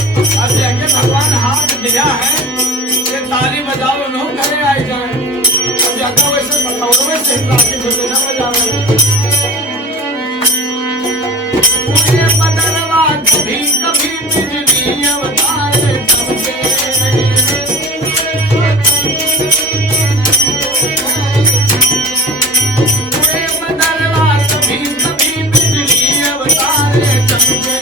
भगवान हाथ दिया है ये ताली बजाओ नो घरे आई जाए ज्यादा वैसे पकौड़ों में से राशि होते ना बजाओ ये बदलवा कभी कभी बिजली अवतारे चमके ये बदलवा कभी कभी बिजली अवतारे चमके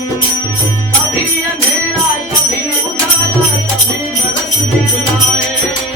कभी अंधेरा कभी उजाला कभी बरस भी बुलाए